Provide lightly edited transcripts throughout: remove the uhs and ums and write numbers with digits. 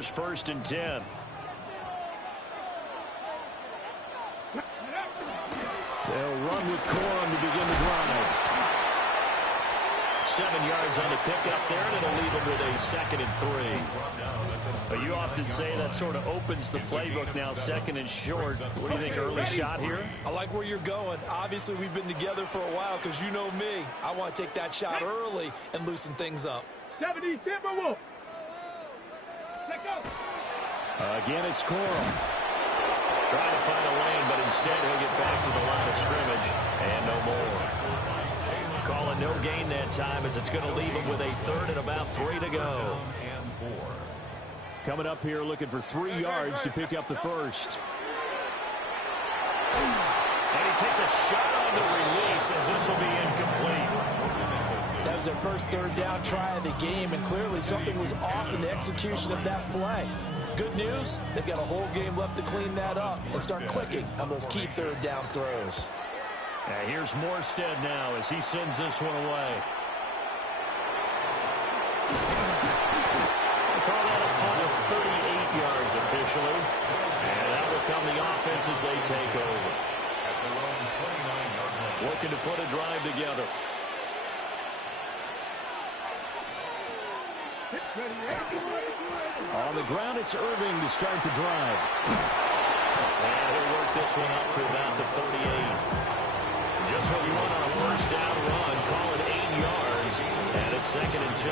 Bears 1st and 10. They'll run with Corum to begin the drive. 7 yards on the pickup there, and it'll leave them with a 2nd and 3. But you often say that sort of opens the playbook now, 2nd and short. What do you think, early shot here? I like where you're going. Obviously, we've been together for a while because you know me. I want to take that shot early and loosen things up. 70 Timberwolf. Again, it's Corum. Trying to find a lane, but instead he'll get back to the line of scrimmage and no more. Call it no gain that time as it's going to leave him with a 3rd and about 3 to go. Coming up here looking for 3 yards to pick up the first. And he takes a shot on the release as this will be incomplete. That was their first 3rd down try of the game, and clearly something was off in the execution of that play. Good news, they've got a whole game left to clean that up and start clicking on those key 3rd down throws. Here's Morstead now as he sends this one away. They call that a punt of 38 yards officially. And that will come the offense as they take over. Looking to put a drive together. On the ground, it's Irving to start the drive. And he'll work this one up to about the 38. Just what you want on a first down run. Call it 8 yards. And it's 2nd and 2.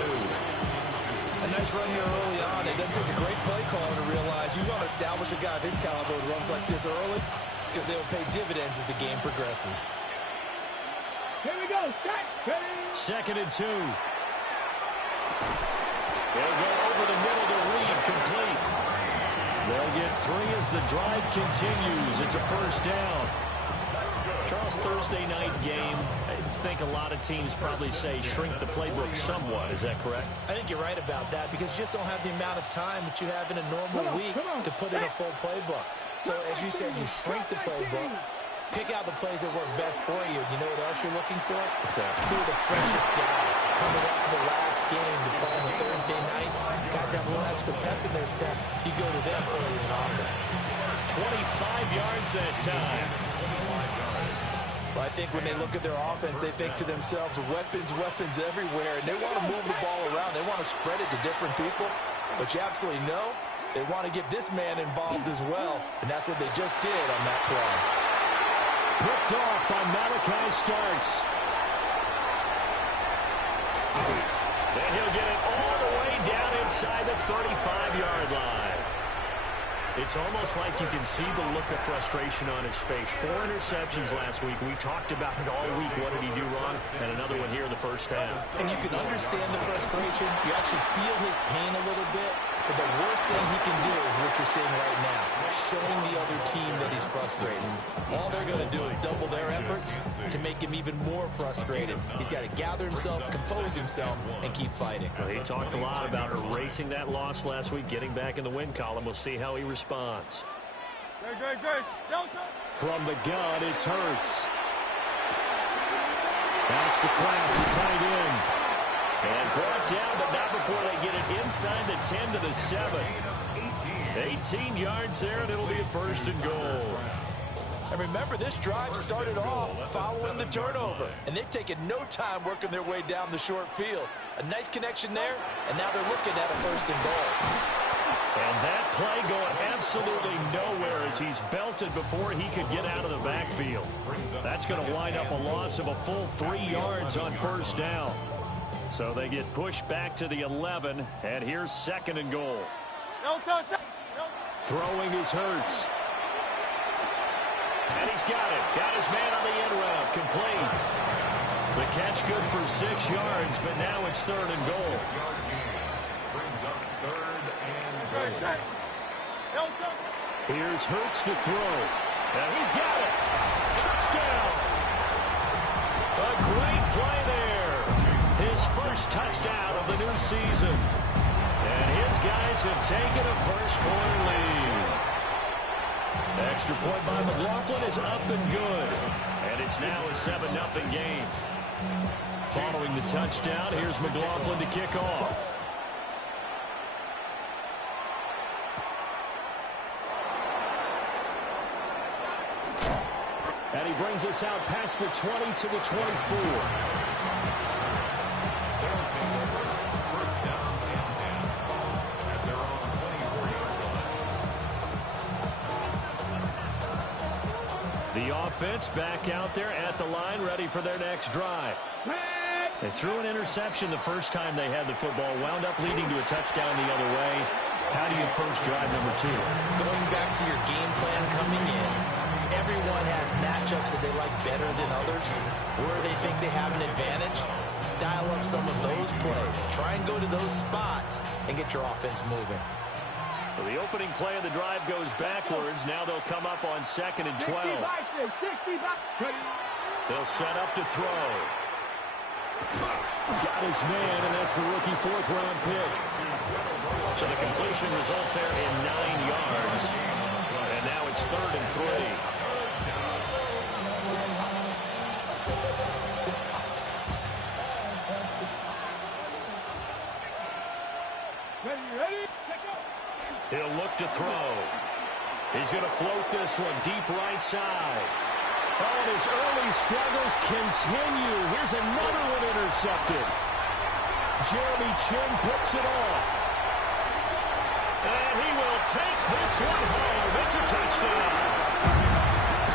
A nice run here early on. It doesn't take a great play caller to realize you want to establish a guy of his caliber who runs like this early because they'll pay dividends as the game progresses. Here we go. 2nd and 2. They'll go over the middle to Reed, complete. They'll get 3 as the drive continues. It's a first down. Charles, Thursday night game, I think a lot of teams probably say shrink the playbook somewhat. Is that correct? I think you're right about that because you just don't have the amount of time that you have in a normal week to put in a full playbook. So as you said, you shrink the playbook. Pick out the plays that work best for you. You know what else you're looking for? What's that? Who are the freshest guys coming up for the last game to play on a Thursday night? Guys have a little extra pep in their step. You go to them early and often. 25 yards that time. Well, I think when they look at their offense, they think to themselves, weapons everywhere, and they want to move the ball around. They want to spread it to different people. But you absolutely know they want to get this man involved as well, and that's what they just did on that play. Picked off by Malachi Starks. Then he'll get it all the way down inside the 35-yard line. It's almost like you can see the look of frustration on his face. 4 interceptions last week. We talked about it all week. What did he do wrong? And another one here in the first half. And you can understand the frustration. You actually feel his pain a little bit. But the worst thing he can do is what you're seeing right now, showing the other team that he's frustrated. All they're going to do is double their efforts to make him even more frustrated. He's got to gather himself, compose himself, and keep fighting. Well, he talked a lot about erasing that loss last week, getting back in the win column. We'll see how he responds. From the gun, it's Hurts. That's the Kraft, the tight end. And brought down, but not before they get it inside the 10 to the 7. 18 yards there, and it'll be a 1st and goal. And remember, this drive started off following the turnover, and they've taken no time working their way down the short field. A nice connection there, and now they're looking at a 1st and goal. And that play going absolutely nowhere as he's belted before he could get out of the backfield. That's going to wind up a loss of a full 3 yards on 1st down. So they get pushed back to the 11, and here's 2nd and goal. Throwing is Hurts. And he's got it. Got his man on the end route. Complete. The catch good for 6 yards, but now it's 3rd and goal. Here's Hurts to throw. And he's got it. Touchdown. A great play there. His first touchdown of the new season. And his guys have taken a first-quarter lead. Extra point by McLaughlin is up and good. And it's now a 7-0 game. Following the touchdown, here's McLaughlin to kick off. And he brings us out past the 20 to the 24. The offense back out there at the line, ready for their next drive. They threw an interception the first time they had the football, wound up leading to a touchdown the other way. How do you approach drive number 2? Going back to your game plan coming in, everyone has matchups that they like better than others. Where they think they have an advantage, dial up some of those plays. Try and go to those spots and get your offense moving. So the opening play of the drive goes backwards. Now they'll come up on 2nd and 12. They'll set up to throw. Got his man, and that's the rookie 4th-round pick. So the completion results there in 9 yards. And now it's 3rd and 3. He'll look to throw. He's going to float this one deep right side. Oh, and his early struggles continue. Here's another one intercepted. Jeremy Chin picks it off. And he will take this one home. It's a touchdown.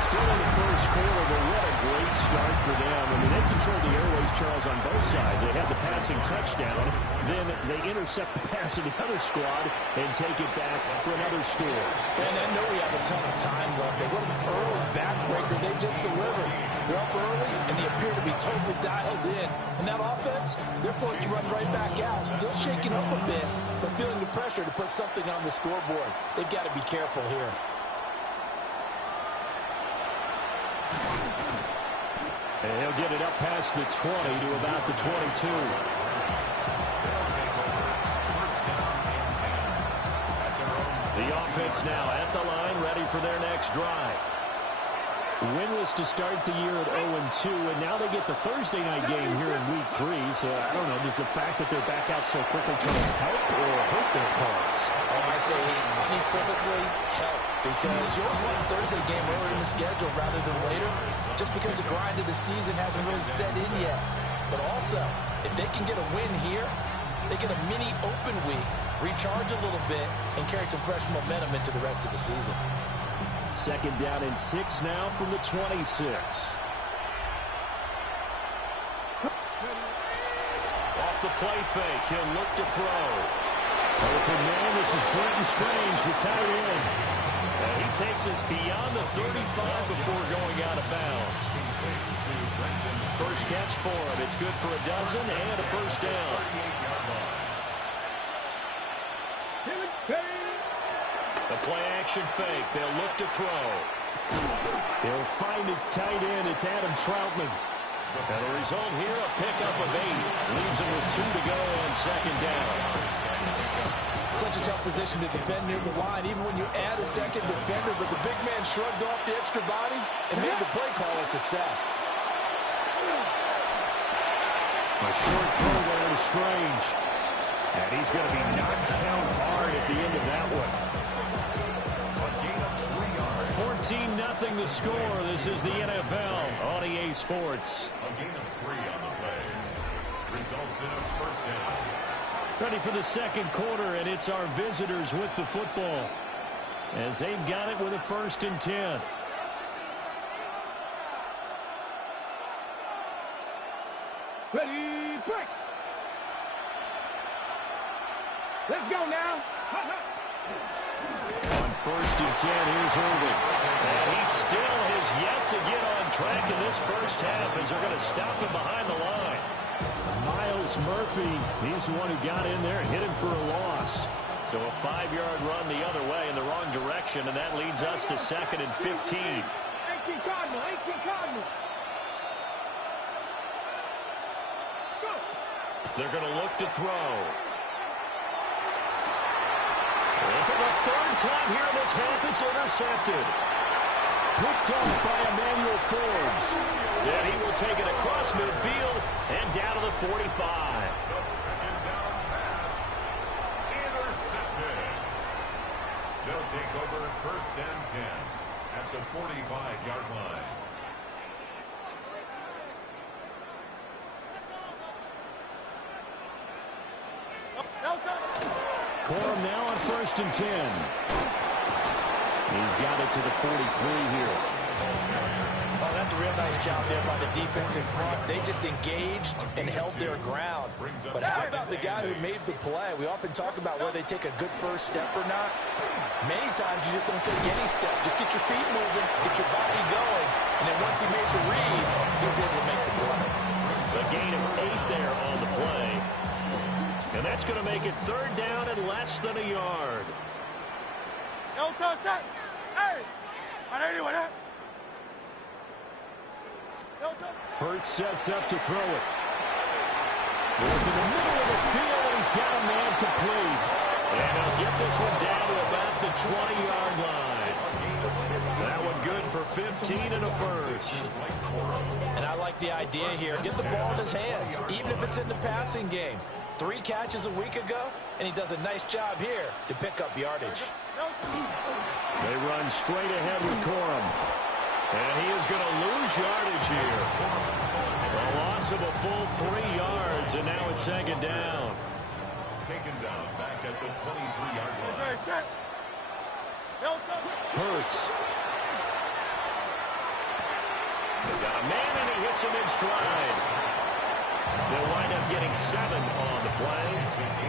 Still in the first quarter, but what a great start for them. I mean, they controlled the airways, Charles, on both sides. They had the passing touchdown. Then they intercept the pass of the other squad and take it back for another score. And I know we have a ton of time left, but what an early backbreaker they just delivered. They're up early, and they appear to be totally dialed in. And that offense, they're forced to run right back out. Still shaking up a bit, but feeling the pressure to put something on the scoreboard. They've got to be careful here. And he'll get it up past the 20 to about the 22. The offense now at the line, ready for their next drive. Winless to start the year at 0-2, and now they get the Thursday night game here in Week 3. So, I don't know, does the fact that they're back out so quickly try to help or hurt their cause? Oh, I say unequivocally help, because you always want a Thursday game earlier in the schedule rather than later, just because the grind of the season hasn't really set in yet. But also, if they can get a win here, they get a mini open week, recharge a little bit, and carry some fresh momentum into the rest of the season. 2nd down and 6 now from the 26. Off the play fake, he'll look to throw. Open man, this is Brenton Strange, the tight end. And he takes us beyond the 35 before going out of bounds. First catch for him. It's good for a dozen and a first down. The play-action fake. They'll look to throw. They'll find its tight end. It's Adam Troutman. And the result here, a pickup of 8. Leaves him with 2 to go on 2nd down. Such a tough position to defend near the line, even when you add a second defender, but the big man shrugged off the extra body and made the play call a success. A short throw there to Strange. And he's going to be knocked down hard at the end of that one. 14-0 the score. This is the NFL on EA Sports. A gain of 3 on the play. Results in a first down. Ready for the 2nd quarter, and it's our visitors with the football as they've got it with a 1st and 10. Ready, break. Let's go now. On 1st and 10, here's Irving. And he still has yet to get on track in this first half as they're going to stop him behind the line. Miles Murphy, he's the one who got in there and hit him for a loss. So a 5-yard run the other way in the wrong direction, and that leads us to 2nd and 15. 18 Cardinal, 18 Cardinal. Go. They're going to look to throw. And for the 3rd time here in this half, it's intercepted. Picked off by Emmanuel Forbes. And he will take it across midfield and down to the 45. The 2nd down pass. Intercepted. They'll take over 1st and 10 at the 45-yard line. Corum now on 1st and 10. He's got it to the 43 here. Oh, that's a real nice job there by the defense in front. They just engaged and held their ground. But how about the guy who made the play? We often talk about whether they take a good first step or not. Many times you just don't take any step. Just get your feet moving, get your body going. And then once he made the read, he was able to make the play. A gain of 8 there on the play. And that's going to make it 3rd down and less than a yard. Hurts sets up to throw it. Work in the middle of the field, and he's got a man complete. And he'll get this one down to about the 20-yard line. That one good for 15 and a first. And I like the idea here. Get the ball in his hands, even if it's in the passing game. 3 catches a week ago, and he does a nice job here to pick up yardage. They run straight ahead with Corum. And he is going to lose yardage here. A loss of a full 3 yards, and now it's 2nd down. Taken down back at the 23-yard line. Hurts. Got a man, and he hits him in stride. They'll wind up getting 7 on the play.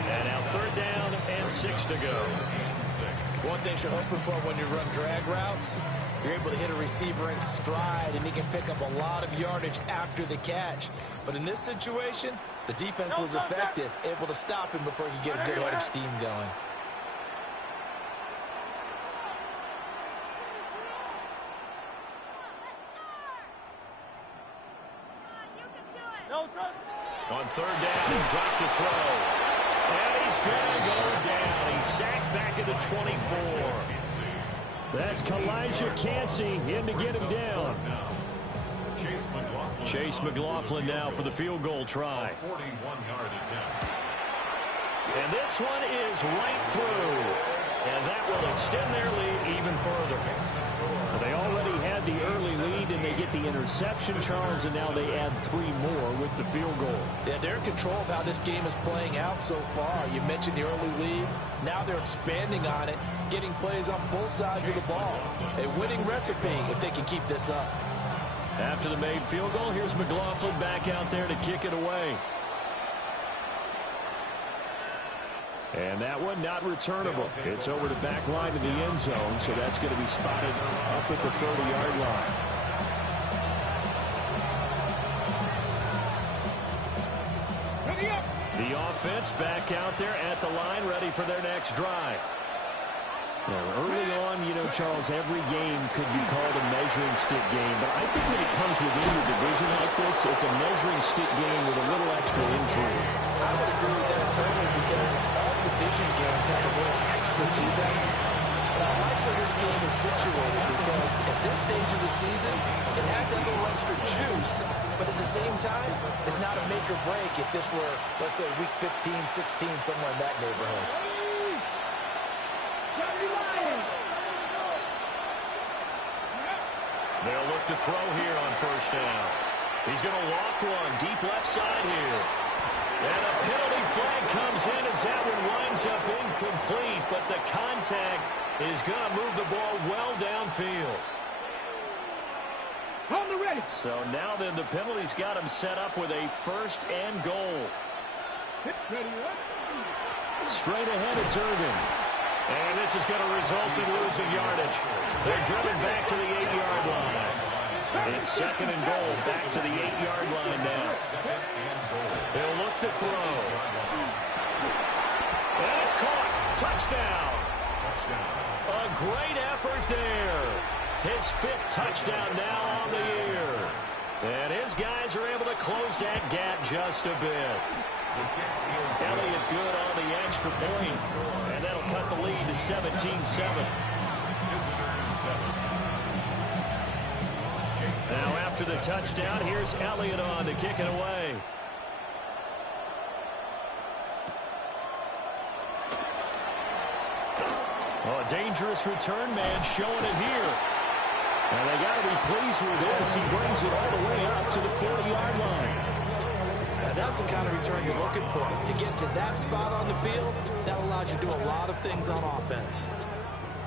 And now 3rd down and 6 to go. One thing you're hoping for when you run drag routes, you're able to hit a receiver in stride, and he can pick up a lot of yardage after the catch. But in this situation, the defense was effective, able to stop him before he could get a good head of steam going. On 3rd down, he dropped the throw. And he's going to go down. He's sacked back at the 24. That's Kalijah Cansey in to get him down. Chase McLaughlin now for the field goal try. 41-yard attempt. And this one is right through. And that will extend their lead even further. They already had the early lead, and they get the interception, Charles, and now they add 3 more with the field goal. Yeah, they're in control of how this game is playing out so far. You mentioned the early lead. Now they're expanding on it, getting plays on both sides of the ball. A winning recipe if they can keep this up. After the made field goal, here's McLaughlin back out there to kick it away. And that one not returnable. It's over the back line of the end zone, so that's going to be spotted up at the 30-yard line. The offense back out there at the line, ready for their next drive. Now, early on, you know, Charles, every game could be called a measuring stick game, but I think when it comes within the division like this, it's a measuring stick game with a little extra intrigue. I would agree with that totally, because all division games have a little extra to them. But I like where this game is situated, because at this stage of the season, it has a little extra juice, but at the same time, it's not a make or break if this were, let's say, week 15, 16, somewhere in that neighborhood. They'll look to throw here on 1st down. He's going to loft one deep left side here. And a penalty flag comes in as that one winds up incomplete, but the contact is going to move the ball well downfield. So now then the penalty's got him set up with a 1st and goal. Straight ahead, it's Irvin. And this is going to result in losing yardage. They're driven back to the 8-yard line. It's 2nd and goal, back to the 8-yard line now. They'll look to throw. And it's caught. Touchdown. A great effort there. His 5th touchdown now on the year. And his guys are able to close that gap just a bit. Elliott good on the extra point. And that'll cut the lead to 17-7. Now after the touchdown, here's Elliott on to kick it away. Oh, a dangerous return man showing it here. And they got to be pleased with this. He brings it all the way up to the 40-yard line. that's the kind of return you're looking for. To get to that spot on the field, that allows you to do a lot of things on offense.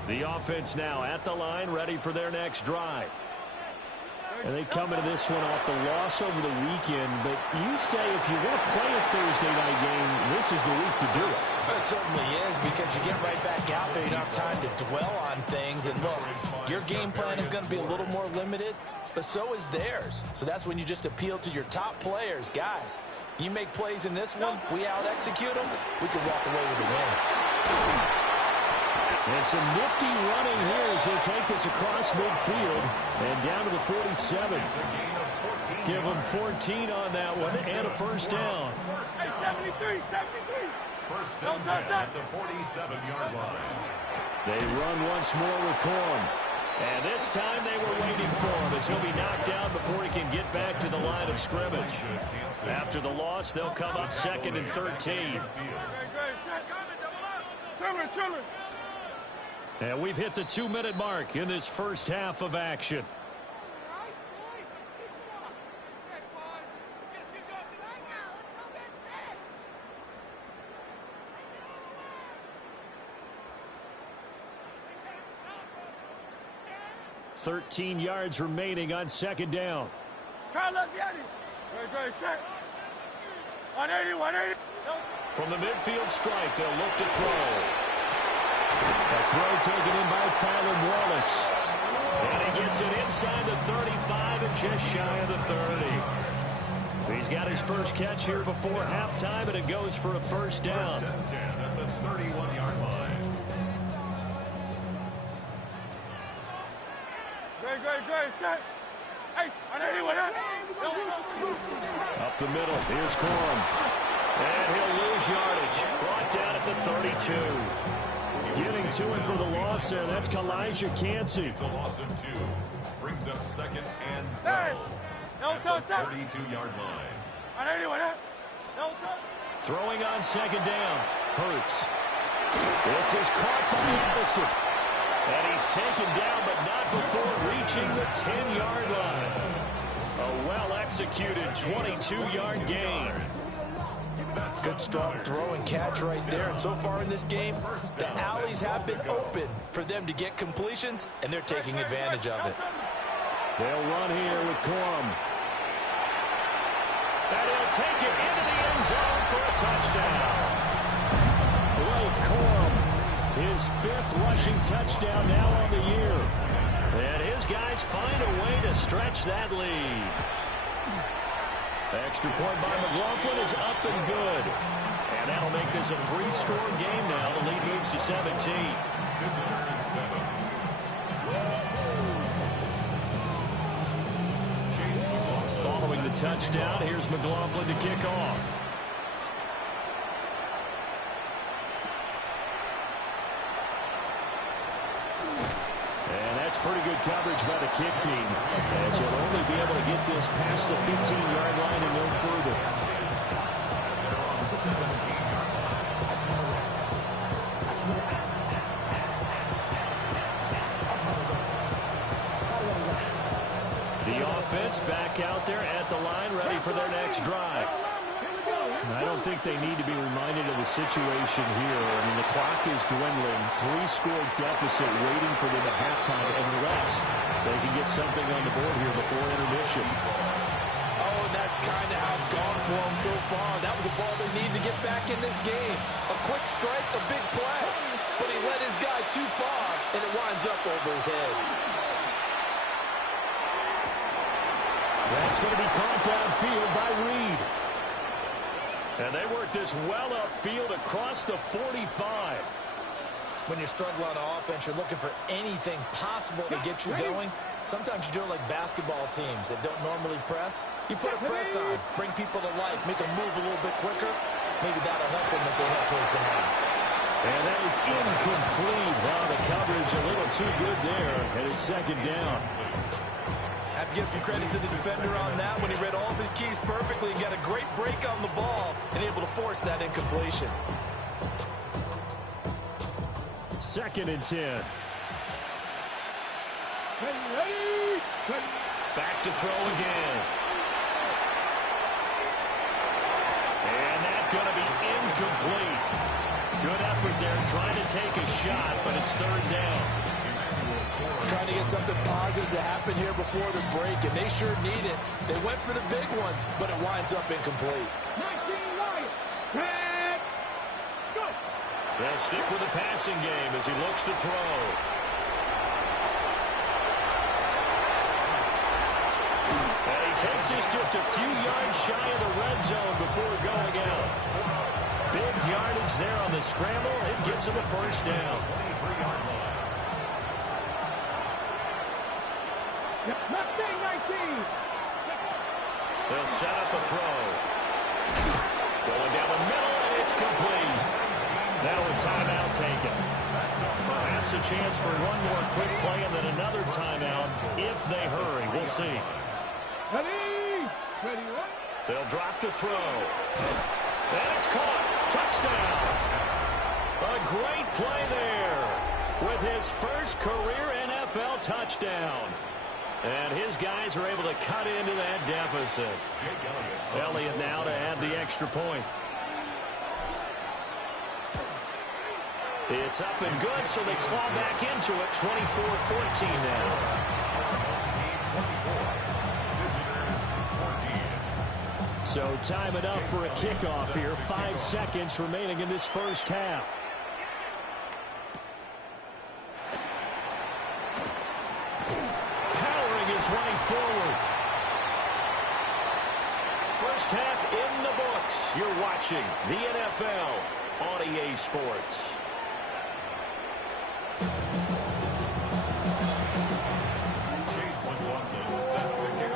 The offense now at the line, ready for their next drive. And they come into this one off the loss over the weekend, but you say if you want to play a Thursday night game, this is the week to do it. It certainly is, because you get right back out there. You don't have time to dwell on things. And look, your game plan is going to be a little more limited, but so is theirs. So that's when you just appeal to your top players. Guys, you make plays in this one, we out-execute them, we can walk away with a win. And some nifty running here as he'll take this across midfield and down to the 47. Give him 14 on that one and a first down. Hey, 73, 73. First and 10 at the 47-yard line. They run once more with Corum. And this time they were waiting for him as he'll be knocked down before he can get back to the line of scrimmage. After the loss, they'll come up 2nd and 13. Children. And we've hit the 2-minute mark in this first half of action. "13 yards remaining on 2nd down. Carlos, get it. Great, set. 180. From the midfield stripe, they'll look to throw. A throw taken in by Tyler Wallace. And he gets it inside the 35 and just shy of the 30. He's got his first catch here before halftime, and it goes for a first down. First and 10 at the 31-yard line. Great, set. Hey, 180. Up the middle, here's Corum. And he'll lose yardage. Brought down at the 32. Getting to him for the loss there, that's Kalijah Cansey. It's a loss of 2. Brings up 2nd and 12 Hey, no at the touch. 32-yard line. 180. No touch. Throwing on 2nd down. Hurts. This is caught by Addison. And he's taken down, but not before reaching the 10-yard line. A well-executed 22-yard gain. Good strong throw and catch right there. And so far in this game, the alleys have been open for them to get completions, and they're taking advantage of it. They'll run here with Corum. And he'll take it into the end zone for a touchdown. Blake Corum, his 5th rushing touchdown now on the year. And his guys find a way to stretch that lead. Extra point by McLaughlin is up and good. And that'll make this a 3-score game now. The lead moves to 17. Visitors 7. Following the touchdown, here's McLaughlin to kick off. And that's pretty good coverage by the kick team, as he'll only be able to get this past the 15-yard line and no further. The offense back out there at the line, ready for their next drive. I don't think they need to be reminded of the situation here. I mean, the clock is dwindling. 3-score deficit waiting for them at halftime unless they can get something on the board here before intermission. Oh, and that's kind of how it's gone for them so far. That was a ball they need to get back in this game. A quick strike, a big play. But he led his guy too far, and it winds up over his head. That's going to be caught downfield by Reed. And they work this well upfield across the 45. When you're struggling on offense, you're looking for anything possible to get you going. Sometimes you do it like basketball teams that don't normally press. You put a press on, bring people to life, make them move a little bit quicker. Maybe that'll help them as they head towards the half. And that is incomplete. Wow, the coverage a little too good there. And it's 2nd down. Have to give some credit to the defender on that when he read all of his keys perfectly and got a great break on the ball and able to force that incompletion. 2nd and 10. Back to throw again. going to be incomplete. Good effort there trying to take a shot, but it's third down. Trying to get something positive to happen here before the break, and they sure need it. They went for the big one, but it winds up incomplete. They'll stick with the passing game as he looks to throw. And he takes this just a few yards shy of the red zone before going out. Big yardage there on the scramble. It gets him a first down. They'll set up a throw. Going down the middle, and it's complete. Now a timeout taken. Perhaps a chance for one more quick play and then another timeout if they hurry. We'll see. They'll drop the throw. And it's caught. Touchdown. A great play there with his first career NFL touchdown. And his guys are able to cut into that deficit. Elliott now to add the extra point. It's up and good, so they claw back into it. 24-14 now. So time it up for a kickoff here. 5 seconds remaining in this first half. Running forward. First half in the books. You're watching the NFL on EA Sports.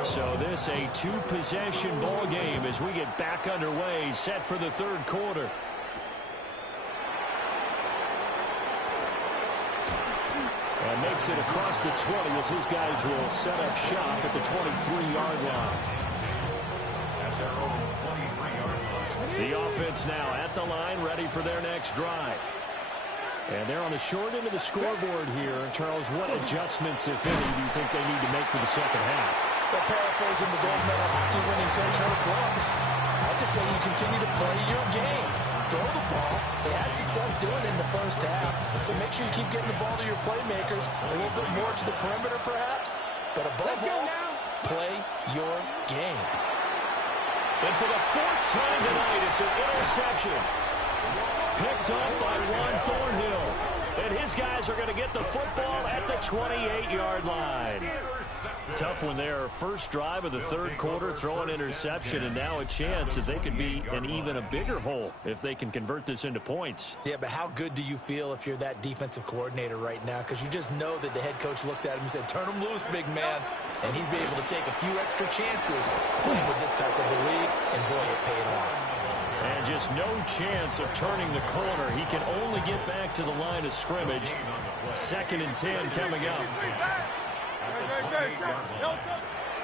So this a two-possession ball game as we get back underway, set for the third quarter. And makes it across the 20 as his guys will set up shop at the 23-yard line. The offense now at the line, ready for their next drive. And they're on the short end of the scoreboard here. Charles, what adjustments, if any, do you think they need to make for the second half? Well, paraphrasing the gold medal hockey winning coach Herb Brooks, I just say you continue to play your game. Throw the ball. They had success doing it in the first half, so make sure you keep getting the ball to your playmakers, a little bit more to the perimeter perhaps, but above all, play your game. And for the fourth time tonight, it's an interception. Picked up by Juan Thornhill. And his guys are going to get the football at the 28-yard line. Tough one there. First drive of the third quarter, throw an interception, and now a chance that they could be in even a bigger hole if they can convert this into points. Yeah, but how good do you feel if you're that defensive coordinator right now? Because you just know that the head coach looked at him and said, turn him loose, big man. And he'd be able to take a few extra chances playing with this type of a league, and boy, it paid off. And just no chance of turning the corner. He can only get back to the line of scrimmage. 2nd and 10 coming up.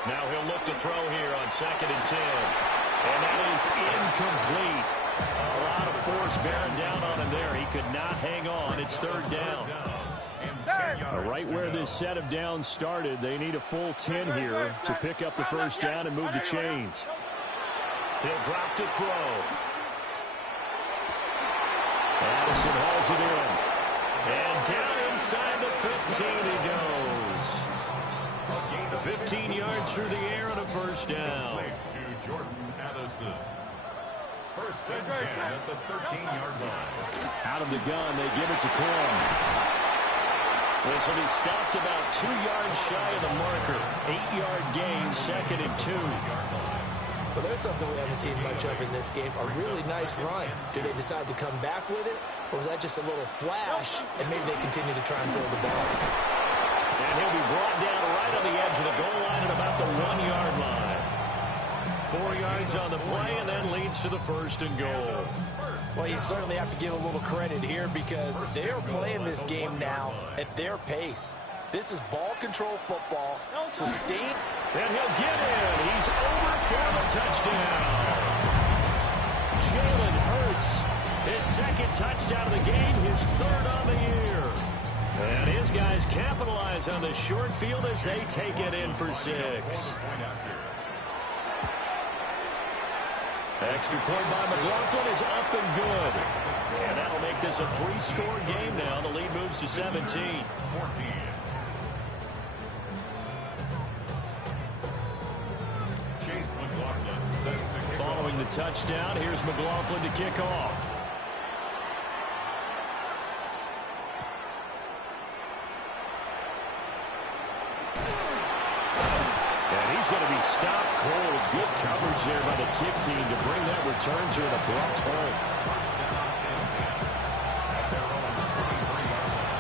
Now he'll look to throw here on 2nd and 10. And that is incomplete. A lot of force bearing down on him there. He could not hang on. It's 3rd down. Right where this set of downs started, they need a full 10 here to pick up the first down and move the chains. He'll drop to throw. Addison hauls it in. And down inside the 15 he goes. 15 yards through the air and a first down. To Jordan Addison. First and 10 at the 13-yard line. Out of the gun, they give it to Clem. This will be stopped about 2 yards shy of the marker. 8-yard gain, 2nd and 2. Well, there's something we haven't seen much of in this game, a really nice run. Did they decide to come back with it, or was that just a little flash, and maybe they continue to try and throw the ball? And he'll be brought down right on the edge of the goal line at about the 1-yard line. 4 yards on the play, and that leads to the 1st and goal. Well, you certainly have to give a little credit here because they're playing this game now at their pace. This is ball control football, sustained. And he'll get in. He's over for the touchdown. Jalen Hurts, his 2nd touchdown of the game, his 3rd on the year. And his guys capitalize on the short field as they take it in for 6. Extra point by McLaughlin is up and good. And that'll make this a 3-score game now. The lead moves to 17. 14. Chase McLaughlin set to kick Following off. the touchdown, here's McLaughlin to kick off. And he's going to be stopped cold. Good coverage there by the kick team to bring that return to an abrupt halt. First down and 10 at their own 23-yard line.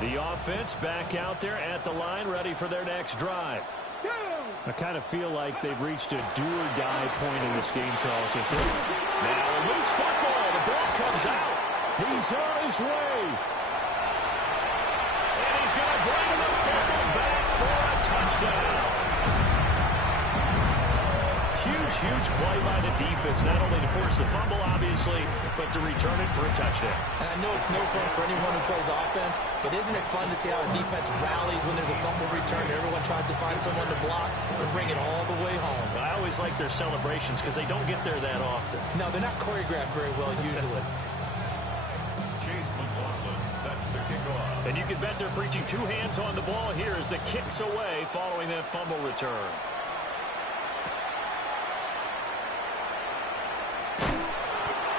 The offense back out there at the line, ready for their next drive. I kind of feel like they've reached a do-or-die point in this game, Charles. Now a loose football. The ball comes out. He's on his way. And he's going to bring the football back for a touchdown. Huge play by the defense, not only to force the fumble, obviously, but to return it for a touchdown. And I know it's no fun for anyone who plays offense, but isn't it fun to see how a defense rallies when there's a fumble return and everyone tries to find someone to block and bring it all the way home? I always like their celebrations because they don't get there that often. No, they're not choreographed very well usually. Chase McLaughlin set to kick off. And you can bet they're preaching two hands on the ball here as the kick's away following that fumble return.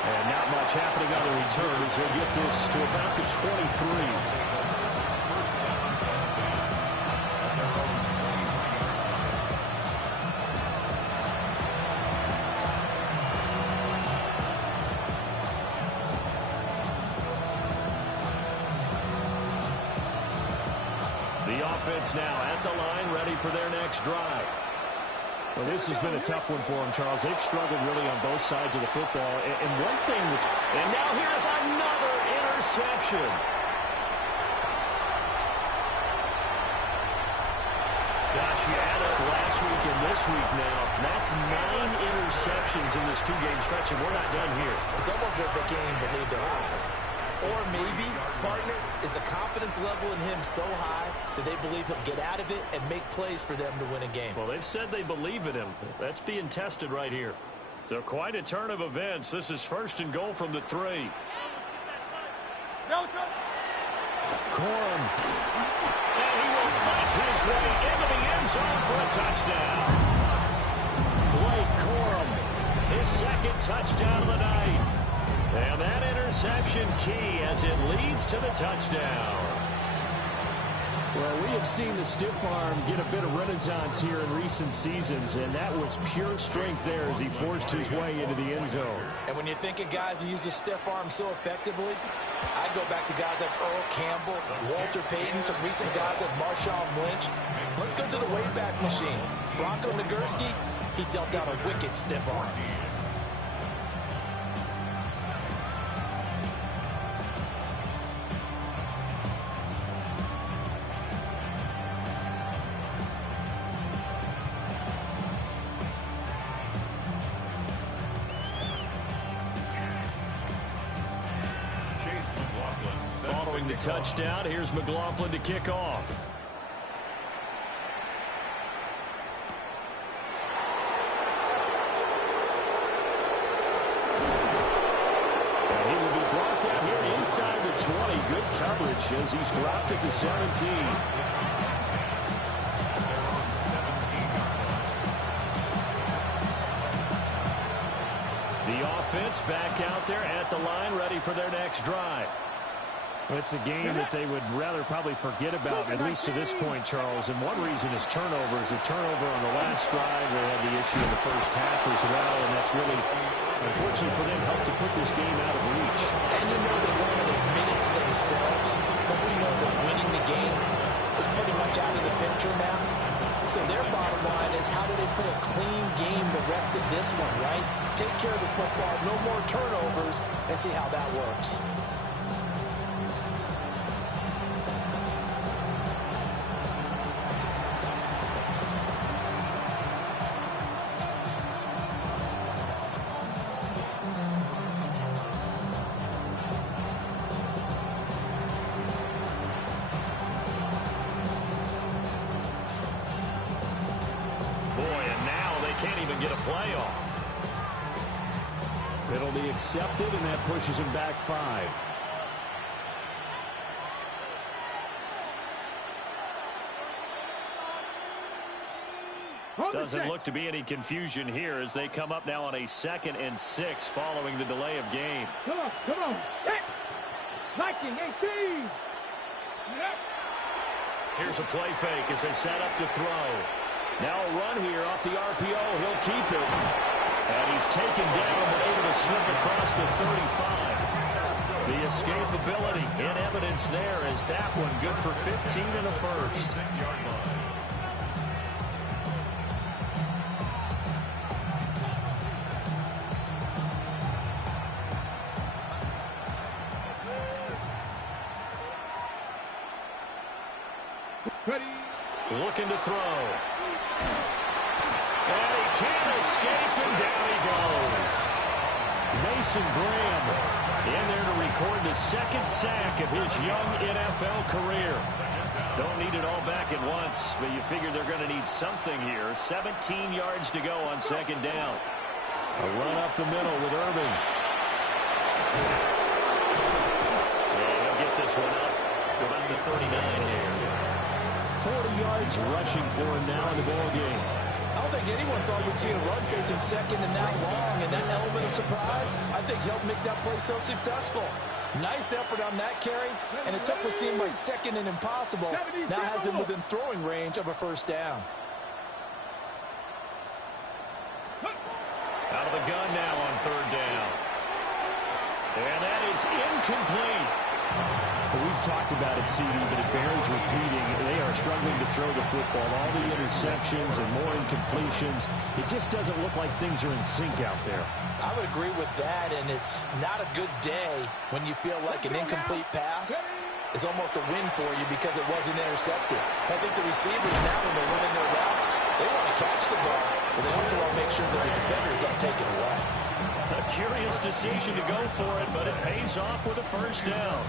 And not much happening on the return as he'll get this to about the 23. The offense now at the line, ready for their next drive. Well, this has been a tough one for them, Charles. They've struggled really on both sides of the football. And one thing that's... And now here's another interception. Gosh, you add up last week and this week now. That's 9 interceptions in this two-game stretch, and we're not done here. It's almost like they can't even believe their eyes. Or maybe, partner, is the confidence level in him so high that they believe he'll get out of it and make plays for them to win a game. Well, they've said they believe in him. That's being tested right here. So quite a turn of events. This is 1st and goal from the 3. No, no. Corum. And he will fight his way into the end zone for a touchdown. Blake Corum, his 2nd touchdown of the night. And that interception key as it leads to the touchdown. Well, we have seen the stiff arm get a bit of renaissance here in recent seasons, and that was pure strength there as he forced his way into the end zone. And when you think of guys who use the stiff arm so effectively, I go back to guys like Earl Campbell, Walter Payton, some recent guys like Marshawn Lynch. Let's go to the Wayback Machine. Bronco Nagurski, he dealt out a wicked stiff arm. Following the touchdown, here's McLaughlin to kick off. And he will be brought down here inside the 20. Good coverage as he's dropped at the 17. The offense back out there at the line, ready for their next drive. It's a game that they would rather probably forget about, at least to this point, Charles. And one reason is turnovers. A turnover on the last drive. They had the issue in the first half as well, and that's really, unfortunately for them, helped to put this game out of reach. And you know they want to admit it to themselves, but we know that winning the game is pretty much out of the picture now. So their bottom line is, how do they play a clean game the rest of this one, right? Take care of the football, no more turnovers, and see how that works. and now they can't even get a play off. Penalty accepted, and that pushes him back 5. Doesn't look to be any confusion here as they come up now on a 2nd and 6 following the delay of game. Come on. Hit. 19, 18. Yep. Here's a play fake as they set up to throw. Now a run here off the RPO. He'll keep it. And he's taken down but able to slip across the 35. The escapability in evidence there as that one good for 15 and a first. 6-yard line. Looking to throw. And he can't escape, and down he goes. Mason Graham in there to record the 2nd sack of his young NFL career. Don't need it all back at once, but you figure they're going to need something here. 17 yards to go on 2nd down. A run up the middle with Irving. And he'll get this one up to about the 39 here. 40 yards rushing for him now in the ball game. I don't think anyone thought we'd see a run facing 2nd and that long, and that element of surprise, I think, helped make that play so successful. Nice effort on that carry, and it took what seemed like 2nd and impossible. Now has him within throwing range of a 1st down. Out of the gun now on 3rd down. And that is incomplete. We've talked about it, CD, but it bears repeating. They are struggling to throw the football. All the interceptions and more incompletions. It just doesn't look like things are in sync out there. I would agree with that, and it's not a good day when you feel like an incomplete pass is almost a win for you because it wasn't intercepted. I think the receivers now, when they're running their routes, they want to catch the ball, but they also want to make sure that the defenders don't take it away. A curious decision to go for it, but it pays off with a 1st down.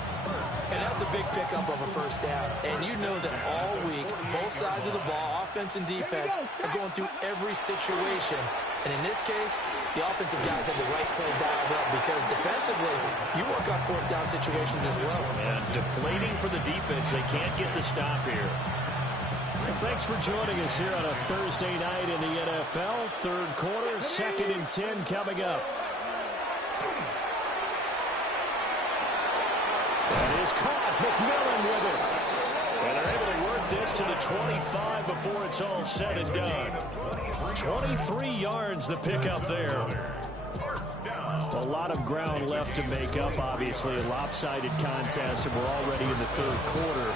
And that's a big pickup of a 1st down. And you know that all week, both sides of the ball, offense and defense, are going through every situation. And in this case, the offensive guys have the right play dialed up because defensively, you work on 4th down situations as well. And deflating for the defense. They can't get the stop here. Well, thanks for joining us here on a Thursday night in the NFL. 3rd quarter, 2nd and 10 coming up. That is caught. McMillan with it. And they're able to work this to the 25 before it's all said and done. 23 yards the pickup there. A lot of ground left to make up, obviously. A lopsided contest, and we're already in the 3rd quarter.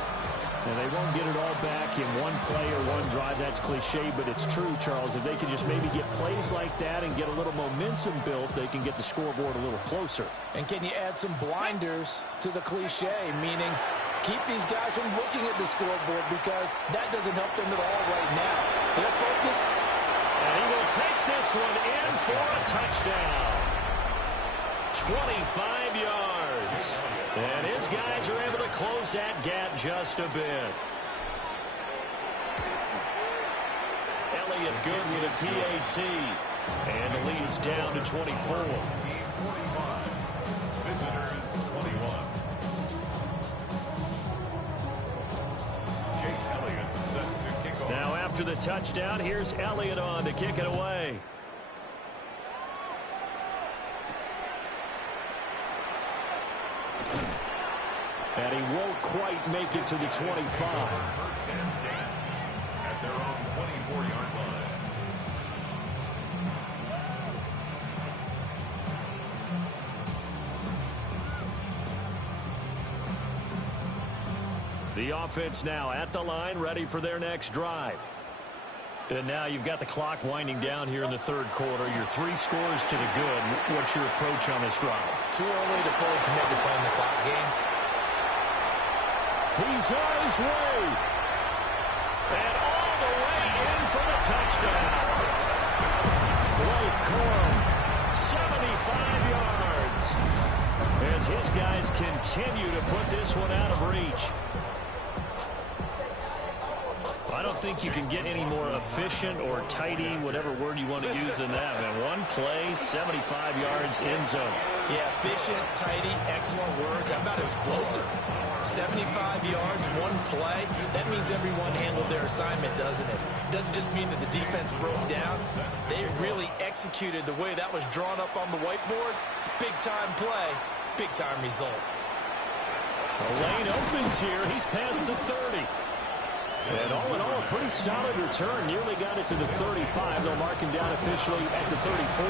And they won't get it all back in one play or one drive. That's cliche, but it's true, Charles. If they can just maybe get plays like that and get a little momentum built, they can get the scoreboard a little closer. And can you add some blinders to the cliche, meaning keep these guys from looking at the scoreboard because that doesn't help them at all right now. Their focus. And he will take this one in for a touchdown. 25 yards. And his guys are able to close that gap just a bit. Elliott good with a PAT. And the lead is down to 24. Visitors 21. Jake Elliott set to kick off. Now after the touchdown, here's Elliott on to kick it away. And he won't quite make it to the 25. 1st and 10 at their own 24-yard line. The offense now at the line, ready for their next drive. And now you've got the clock winding down here in the 3rd quarter. Your 3 scores to the good. What's your approach on this drive? Too early to fully commit to playing the clock game. He's on his way. And all the way in for the touchdown. Blake Corum, 75 yards. As his guys continue to put this one out of reach. I don't think you can get any more efficient or tidy, whatever word you want to use in that, man. One play, 75 yards, end zone. Yeah, efficient, tidy, excellent words. How about explosive? 75 yards, one play. That means everyone handled their assignment, doesn't it? It doesn't just mean that the defense broke down. They really executed the way that was drawn up on the whiteboard. Big-time play, big-time result. The lane opens here. He's past the 30. And all in all, a pretty solid return. Nearly got it to the 35. They'll mark him down officially at the 34.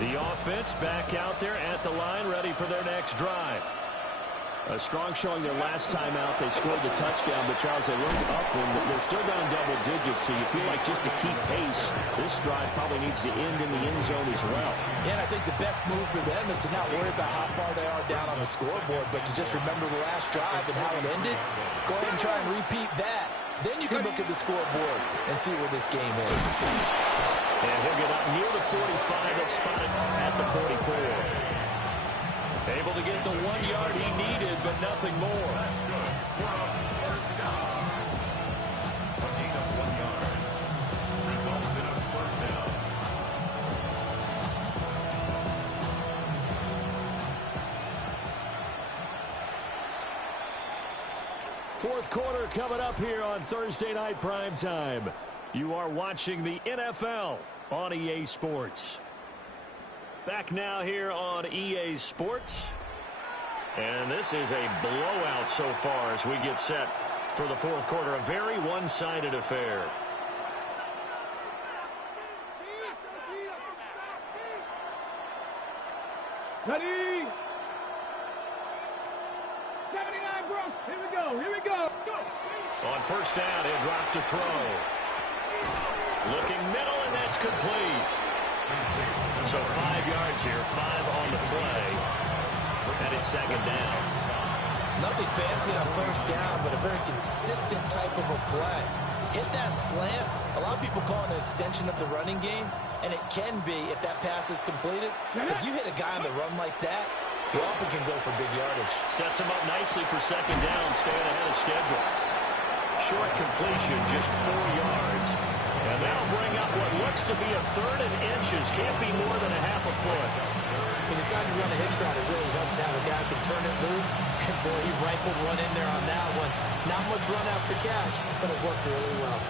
The offense back out there at the line, ready for their next drive. A strong showing their last time out. They scored the touchdown, but Charles, they looked up and they're still down double digits, so you feel like just to keep pace, this drive probably needs to end in the end zone as well. Yeah, and I think the best move for them is to not worry about how far they are down on the scoreboard, but to just remember the last drive and how it ended. Go ahead and try and repeat that. Then you can look at the scoreboard and see where this game is. And he'll get up near the 45. They'll spot it at the 44. Able to get the 1 yard he needed, but nothing more. That's good. We're up first down. A gain of 1 yard. Results in a first down. Fourth quarter coming up here on Thursday Night Primetime. You are watching the NFL on EA Sports. Back now here on EA Sports. And this is a blowout so far as we get set for the fourth quarter. A very one-sided affair. Ready? 79, bro. Here we go. Here we go. Go. On first down, he'll drop to throw. Looking middle, and that's complete. So 5 yards here, 5 on the play. And it's second down. Nothing fancy on first down, but a very consistent type of a play. Hit that slant. A lot of people call it an extension of the running game, and it can be if that pass is completed. Because you hit a guy on the run like that, he often can go for big yardage. Sets him up nicely for second down, staying ahead of schedule. Short completion, just 4 yards. And that'll bring up what looks to be a third and inches. Can't be more than a half a foot. He decided to run a hitch route. It really helps to have a guy who can turn it loose. And boy, he rifled one in there on that one. Not much run after catch, but it worked really well.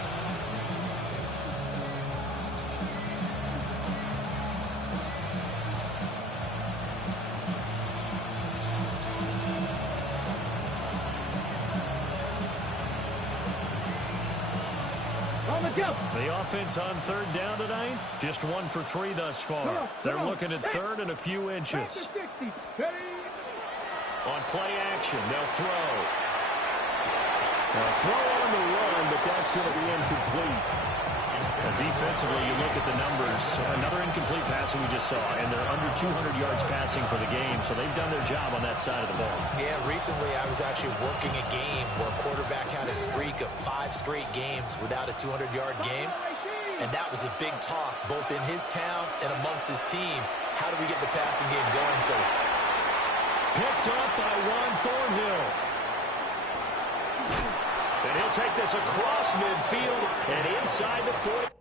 The offense on third down tonight, just 1 for 3 thus far. They're looking at third and a few inches. On play action, they'll throw. They'll throw on the run, but that's going to be incomplete. And defensively, you look at the numbers. Another incomplete pass we just saw, and they're under 200 yards passing for the game, so they've done their job on that side of the ball. Yeah, recently I was actually working a game where a quarterback had a streak of 5 straight games without a 200-yard game, and that was a big talk both in his town and amongst his team. How do we get the passing game going? So picked up by Juan Thornhill. And he'll take this across midfield and inside the 40.